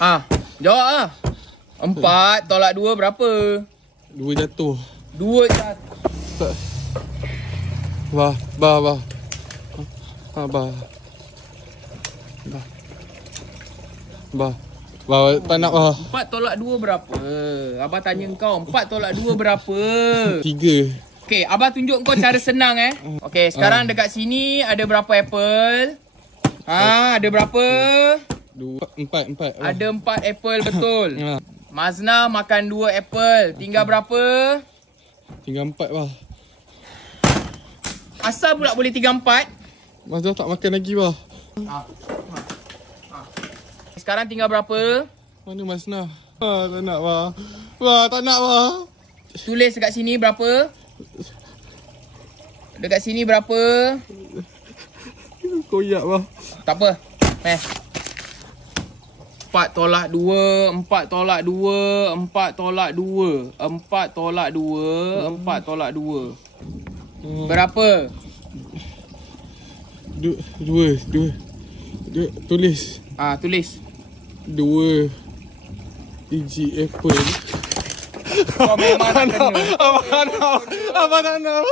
Jawab lah. 4 tolak 2 berapa? 2 jatuh. 2 jatuh. Bah. Bah. Tak nak bah. 4 tolak 2 berapa? Abah tanya kau 4 tolak 2 berapa? 3. Okey, Abah tunjuk kau cara senang Okey, sekarang dekat sini ada berapa apple? Ada berapa? 4. Ada 4 apple betul. Mazna makan 2 apple. Tinggal berapa? Tinggal 4 bah. Asal pula boleh 3 4? Mazda tak makan lagi bah. Sekarang tinggal berapa? Mana Mazna? Tak nak bah. Tak nak bah. Tulis dekat sini berapa? Dekat sini berapa? Koyak bah. Tak apa. 4 tolak 2, 4 tolak 2, 4 tolak 2, 4 tolak 2, 4 tolak 2. Berapa? 2. Tulis. Tulis. 2 biji apple. Kau memang tak kena. Abang tak nak.